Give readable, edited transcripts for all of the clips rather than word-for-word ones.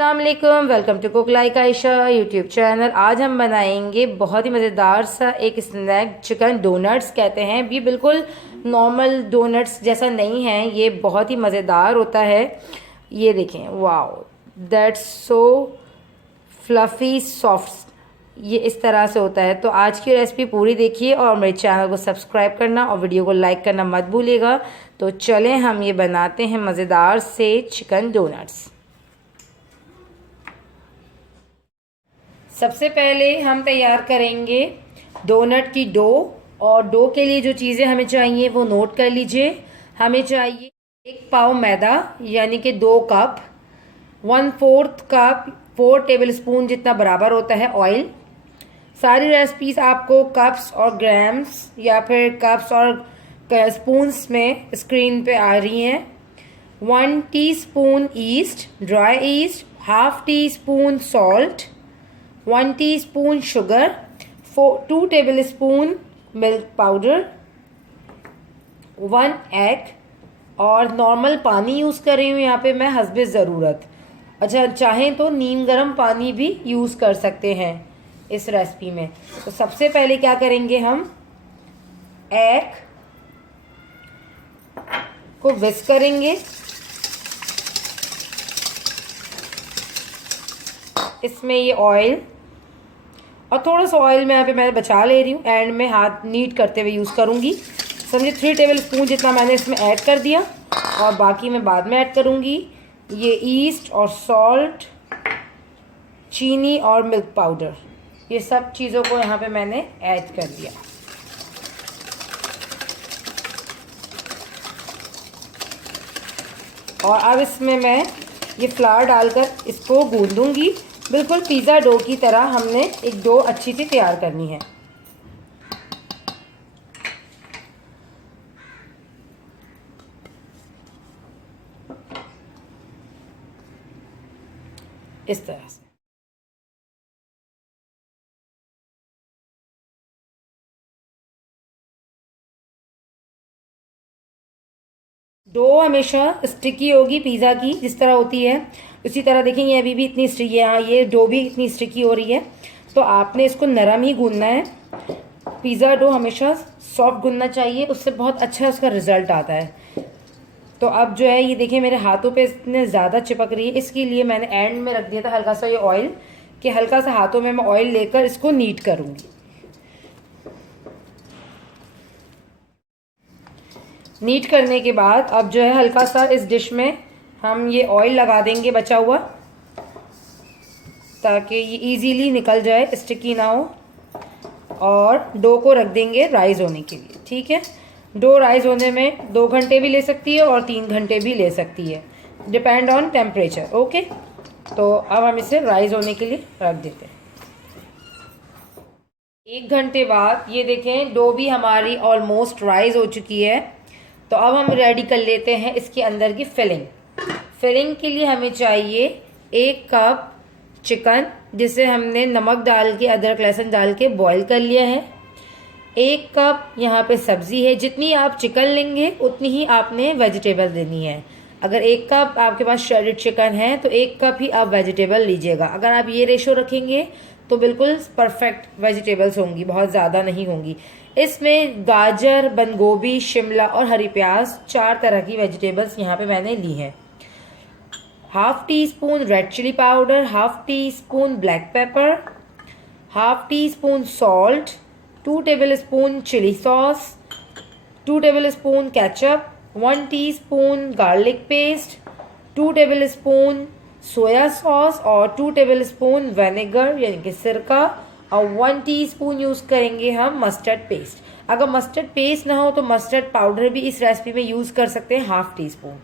अस्सलाम वालेकुम, welcome to cook like Ayesha YouTube channel. आज हम बनाएंगे बहुत ही मज़ेदार सा एक स्नैक, चिकन डोनट्स कहते हैं। ये बिल्कुल नॉर्मल डोनट्स जैसा नहीं है, ये बहुत ही मज़ेदार होता है। ये देखें, wow, that's so fluffy soft, ये इस तरह से होता है। तो आज की रेसिपी पूरी देखिए और मेरे चैनल को सब्सक्राइब करना और वीडियो को लाइक करना मत भूलिएगा। तो चलें हम ये बनाते हैं मज़ेदार से चिकन डोनट्स। सबसे पहले हम तैयार करेंगे डोनट की डो, और डो के लिए जो चीज़ें हमें चाहिए वो नोट कर लीजिए। हमें चाहिए 1 पाव मैदा यानी कि 2 कप, 1/4 कप 4 टेबलस्पून जितना बराबर होता है ऑयल। सारी रेसिपीज़ आपको कप्स और ग्राम्स या फिर कप्स और स्पून्स में स्क्रीन पे आ रही हैं। 1 teaspoon east, dry east, 1/2 teaspoon salt, 1 teaspoon sugar, 2 tablespoon milk powder, 1 egg, और नॉर्मल पानी यूज़ कर रही हूँ यहाँ पे मैं हस्बे ज़रूरत। अच्छा, चाहें तो नीम गर्म पानी भी यूज़ कर सकते हैं इस रेसिपी में। तो सबसे पहले क्या करेंगे, हम एग को विस्क करेंगे। इसमें ये ऑयल और थोड़ा सा ऑयल में यहाँ पे मैं बचा ले रही हूँ, एंड में हाथ नीट करते हुए यूज़ करूँगी। समझिए 3 टेबलस्पून जितना मैंने इसमें ऐड कर दिया, और बाकी मैं बाद में ऐड करूँगी। ये ईस्ट और सॉल्ट, चीनी और मिल्क पाउडर, ये सब चीज़ों को यहाँ पे मैंने ऐड कर दिया। और अब इसमें मैं ये फ्लावर डालकर इसको गूंदूंगी। बिल्कुल पिज़्ज़ा डो की तरह हमने एक डो अच्छी सी तैयार करनी है। इस तरह से डो हमेशा स्टिकी होगी पिज़्ज़ा की जिस तरह होती है, उसी तरह देखेंगे अभी भी इतनी स्टिकी है। हाँ, ये डो भी इतनी स्टिकी हो रही है, तो आपने इसको नरम ही गूंदना है। पिज़्ज़ा डो हमेशा सॉफ्ट गूंदना चाहिए, उससे बहुत अच्छा उसका रिजल्ट आता है। तो अब जो है ये देखिए मेरे हाथों पे इतने ज़्यादा चिपक रही है, इसके लिए मैंने एंड में रख दिया था हल्का सा ये ऑयल, कि हल्का सा हाथों में मैं ऑयल लेकर इसको नीट करूँगी। नीट करने के बाद अब जो है हल्का सा इस डिश में हम ये ऑयल लगा देंगे बचा हुआ, ताकि ये इजीली निकल जाए, स्टिकी ना हो। और डो को रख देंगे राइज होने के लिए। ठीक है, डो राइज होने में 2 घंटे भी ले सकती है और 3 घंटे भी ले सकती है, डिपेंड ऑन टेम्परेचर। ओके, तो अब हम इसे राइज होने के लिए रख देते हैं। 1 घंटे बाद ये देखें डो भी हमारी ऑलमोस्ट राइज हो चुकी है। तो अब हम रेडी कर लेते हैं इसके अंदर की फिलिंग। फिलिंग के लिए हमें चाहिए 1 कप चिकन, जिसे हमने नमक डाल के अदरक लहसुन डाल के बॉईल कर लिया है। 1 कप यहाँ पे सब्ज़ी है, जितनी आप चिकन लेंगे उतनी ही आपने वेजिटेबल देनी है। अगर 1 कप आपके पास श्रेडेड चिकन है तो 1 कप ही आप वेजिटेबल लीजिएगा। अगर आप ये रेशो रखेंगे तो बिल्कुल परफेक्ट वेजिटेबल्स होंगी, बहुत ज़्यादा नहीं होंगी। इसमें गाजर, बंद गोभी, शिमला और हरी प्याज, 4 तरह की वेजिटेबल्स यहाँ पे मैंने ली हैं। 1/2 teaspoon red chilli powder, 1/2 teaspoon black pepper, 1/2 teaspoon salt, 2 tablespoon chilli sauce, 2 tablespoon ketchup, 1 teaspoon garlic paste, 2 tablespoon soya sauce और 2 टेबलस्पून विनेगर यानी कि सिरका, और 1 टीस्पून यूज़ करेंगे हम मस्टर्ड पेस्ट। अगर मस्टर्ड पेस्ट ना हो तो मस्टर्ड पाउडर भी इस रेसिपी में यूज़ कर सकते हैं, 1/2 टीस्पून।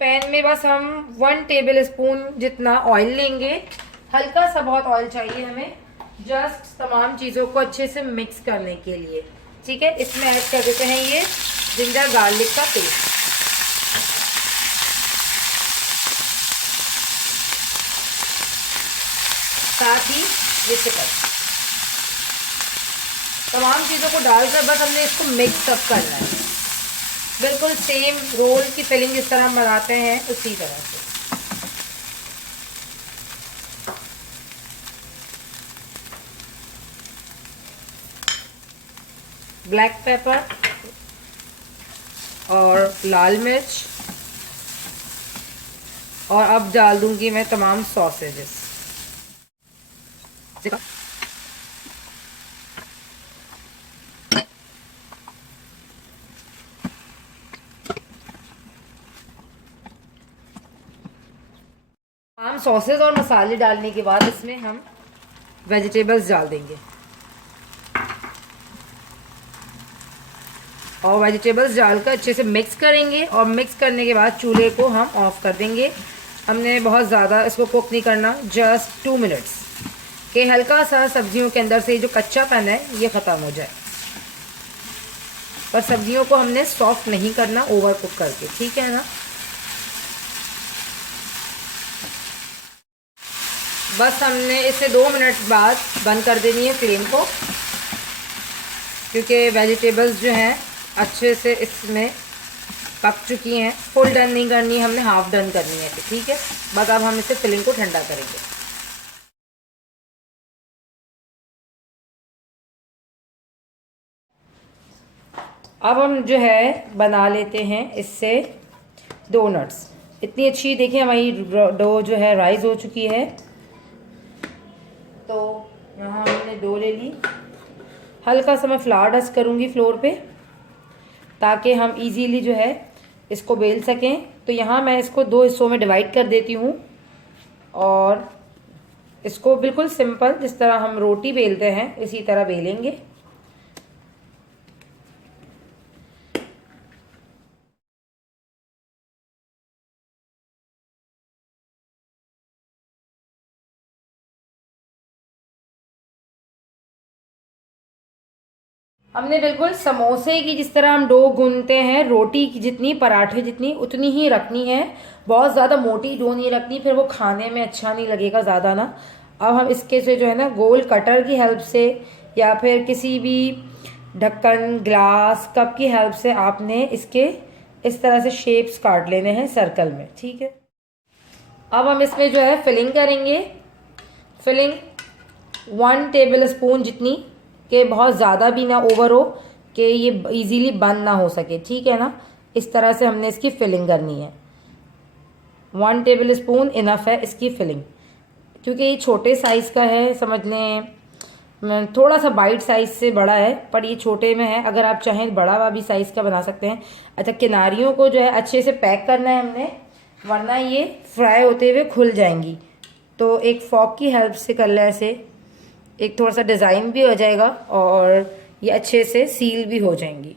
पैन में बस हम 1 टेबलस्पून जितना ऑयल लेंगे, हल्का सा बहुत ऑयल चाहिए हमें, जस्ट तमाम चीज़ों को अच्छे से मिक्स करने के लिए। ठीक है, इसमें ऐड कर देते हैं ये जिंजर गार्लिक का पेस्ट। साथ ही ये चिकन, तमाम चीज़ों को डालकर बस हमने इसको मिक्स अप करना है। बस। बिल्कुल सेम रोल की फिलिंग जिस तरह हम बनाते हैं उसी तरह से। ब्लैक पेपर और लाल मिर्च, और अब डाल दूंगी मैं तमाम सॉसेजेस। तमाम सॉसेज और मसाले डालने के बाद इसमें हम वेजिटेबल्स डाल देंगे, और वेजिटेबल्स डालकर अच्छे से मिक्स करेंगे। और मिक्स करने के बाद चूल्हे को हम ऑफ कर देंगे। हमने बहुत ज़्यादा इसको कुक नहीं करना, जस्ट 2 मिनट्स के हल्का सा सब्जियों के अंदर से जो कच्चापन है ये ख़त्म हो जाए। पर सब्जियों को हमने सॉफ्ट नहीं करना ओवर कुक करके, ठीक है ना। बस हमने इसे 2 मिनट बाद बंद कर देनी है फ्लेम को, क्योंकि वेजिटेबल्स जो हैं अच्छे से इसमें पक चुकी हैं। फुल डन नहीं करनी, हमने हाफ डन करनी है, ठीक है। बस अब हम इसे फिलिंग को ठंडा करेंगे। अब हम जो है बना लेते हैं इससे डोनट्स। इतनी अच्छी देखिए हमारी डो जो है राइज हो चुकी है। तो यहाँ हमने डो ले ली। हल्का सा मैं फ्लावर डस्ट करूँगी फ्लोर पे, ताकि हम इजीली जो है इसको बेल सकें। तो यहाँ मैं इसको 2 हिस्सों में डिवाइड कर देती हूँ, और इसको बिल्कुल सिंपल जिस तरह हम रोटी बेलते हैं इसी तरह बेलेंगे। हमने बिल्कुल समोसे की जिस तरह हम डो गूंथते हैं, रोटी की जितनी, पराठे जितनी, उतनी ही रखनी है। बहुत ज़्यादा मोटी डो नहीं रखनी, फिर वो खाने में अच्छा नहीं लगेगा ज़्यादा ना। अब हम इसके से जो है ना गोल कटर की हेल्प से या फिर किसी भी ढक्कन, ग्लास, कप की हेल्प से आपने इसके इस तरह से शेप्स काट लेने हैं सर्कल में, ठीक है। अब हम इसमें जो है फिलिंग करेंगे। फिलिंग 1 टेबल स्पून जितनी, कि बहुत ज़्यादा भी ना ओवर हो कि ये इजीली बंद ना हो सके, ठीक है ना। इस तरह से हमने इसकी फिलिंग करनी है। 1 टेबल स्पून इनफ है इसकी फिलिंग, क्योंकि ये छोटे साइज़ का है, समझ लें थोड़ा सा बाइट साइज़ से बड़ा है, पर ये छोटे में है। अगर आप चाहें बड़ा भी साइज़ का बना सकते हैं। अच्छा, किनारियों को जो है अच्छे से पैक करना है हमने, वरना ये फ्राई होते हुए खुल जाएंगी। तो एक फॉक की हेल्प से कर लें ऐसे, एक थोड़ा सा डिज़ाइन भी हो जाएगा और ये अच्छे से सील भी हो जाएंगी।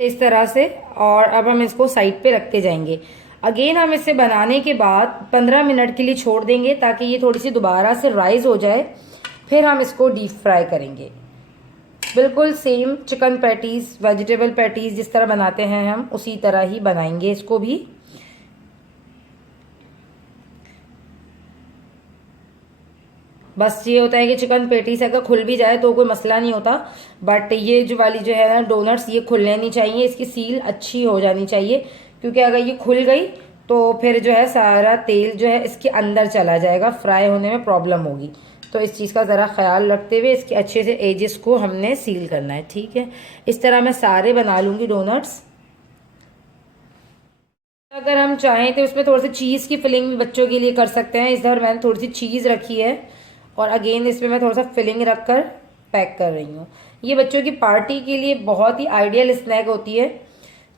इस तरह से। और अब हम इसको साइड पे रखते जाएंगे। अगेन हम इसे बनाने के बाद 15 मिनट के लिए छोड़ देंगे, ताकि ये थोड़ी सी दोबारा से राइज हो जाए। फिर हम इसको डीप फ्राई करेंगे। बिल्कुल same chicken patties, vegetable patties जिस तरह बनाते हैं हम, उसी तरह ही बनाएंगे इसको भी। बस ये होता है कि चिकन पैटीज अगर खुल भी जाए तो कोई मसला नहीं होता, बट ये जो वाली जो है ना डोनट्स, ये खुलने नहीं चाहिए, इसकी सील अच्छी हो जानी चाहिए। क्योंकि अगर ये खुल गई तो फिर जो है सारा तेल जो है इसके अंदर चला जाएगा, फ्राई होने में प्रॉब्लम होगी। तो इस चीज़ का ज़रा ख्याल रखते हुए इसके अच्छे से एजेस को हमने सील करना है, ठीक है। इस तरह मैं सारे बना लूँगी डोनट्स। अगर हम चाहें तो उसमें थोड़ी सी चीज़ की फिलिंग भी बच्चों के लिए कर सकते हैं। इस दफ़ा मैंने थोड़ी सी चीज़ रखी है, और अगेन इसमें मैं थोड़ा सा फिलिंग रख कर पैक कर रही हूँ। ये बच्चों की पार्टी के लिए बहुत ही आइडियल स्नैक होती है।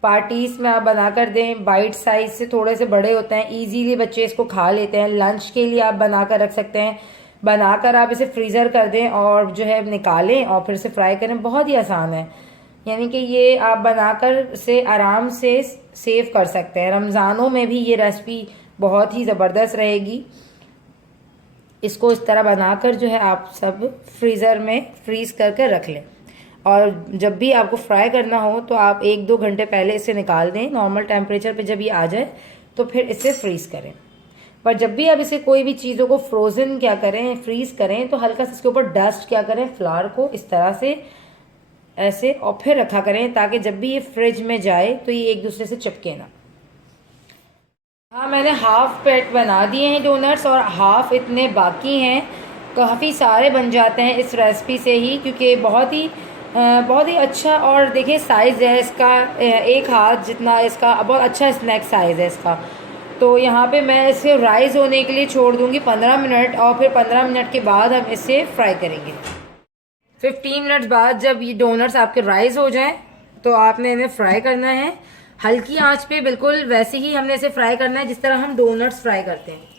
पार्टीज में आप बना कर दें, बाइट साइज से थोड़े से बड़े होते हैं, इजीली बच्चे इसको खा लेते हैं। लंच के लिए आप बना कर रख सकते हैं। बनाकर आप इसे फ्रीज़र कर दें और जो है निकालें और फिर से फ्राई करें, बहुत ही आसान है। यानी कि ये आप बनाकर से आराम से सेव कर सकते हैं। रमज़ानों में भी ये रेसिपी बहुत ही ज़बरदस्त रहेगी। इसको इस तरह बनाकर जो है आप सब फ्रीज़र में फ्रीज़ करके रख लें, और जब भी आपको फ्राई करना हो तो आप 1-2 घंटे पहले इसे निकाल दें। नॉर्मल टेम्परेचर पे जब ये आ जाए तो फिर इसे फ्रीज़ करें। पर जब भी आप इसे कोई भी चीज़ों को फ्रोज़न क्या करें, फ्रीज़ करें, तो हल्का सा इसके ऊपर डस्ट क्या करें, फ्लावर को इस तरह से ऐसे और फिर रखा करें, ताकि जब भी ये फ्रिज में जाए तो ये एक दूसरे से चिपके ना। हाँ, मैंने हाफ़ प्लेट बना दिए हैं डोनट्स और हाफ़ इतने बाकी हैं। काफ़ी सारे बन जाते हैं इस रेसिपी से ही, क्योंकि बहुत ही अच्छा, और देखिए साइज़ है इसका एक हाथ जितना, इसका बहुत अच्छा स्नैक साइज़ है इसका। तो यहाँ पे मैं इसे राइज़ होने के लिए छोड़ दूँगी 15 मिनट, और फिर 15 मिनट के बाद हम इसे फ्राई करेंगे। 15 मिनट्स बाद जब ये डोनट्स आपके राइज़ हो जाएं तो आपने इन्हें फ्राई करना है हल्की आंच पे, बिल्कुल वैसे ही हमने इसे फ्राई करना है जिस तरह हम डोनट्स फ्राई करते हैं।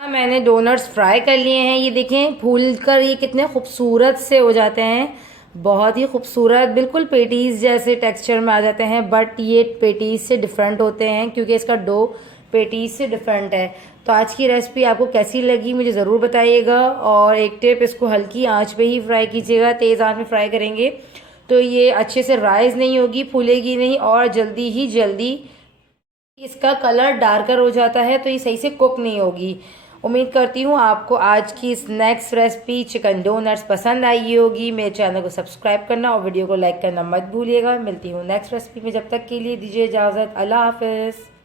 हाँ, मैंने डोनट्स फ्राई कर लिए हैं। ये देखें फूल कर ये कितने खूबसूरत से हो जाते हैं, बहुत ही खूबसूरत, बिल्कुल पेटीज़ जैसे टेक्सचर में आ जाते हैं। बट ये पेटीज़ से डिफरेंट होते हैं क्योंकि इसका डो पेटीज़ से डिफरेंट है। तो आज की रेसिपी आपको कैसी लगी मुझे ज़रूर बताइएगा, और एक टिप, इसको हल्की आंच पे ही फ्राई कीजिएगा। तेज़ आंच में फ्राई करेंगे तो ये अच्छे से राइज नहीं होगी, फूलेगी नहीं, और जल्दी इसका कलर डार्कर हो जाता है, तो ये सही से कुक नहीं होगी। उम्मीद करती हूँ आपको आज की स्नैक्स रेसिपी चिकन डोनट्स पसंद आई होगी। मेरे चैनल को सब्सक्राइब करना और वीडियो को लाइक करना मत भूलिएगा। मिलती हूँ नेक्स्ट रेसिपी में, जब तक के लिए दीजिए इजाज़त। अल्लाह हाफ़िज़।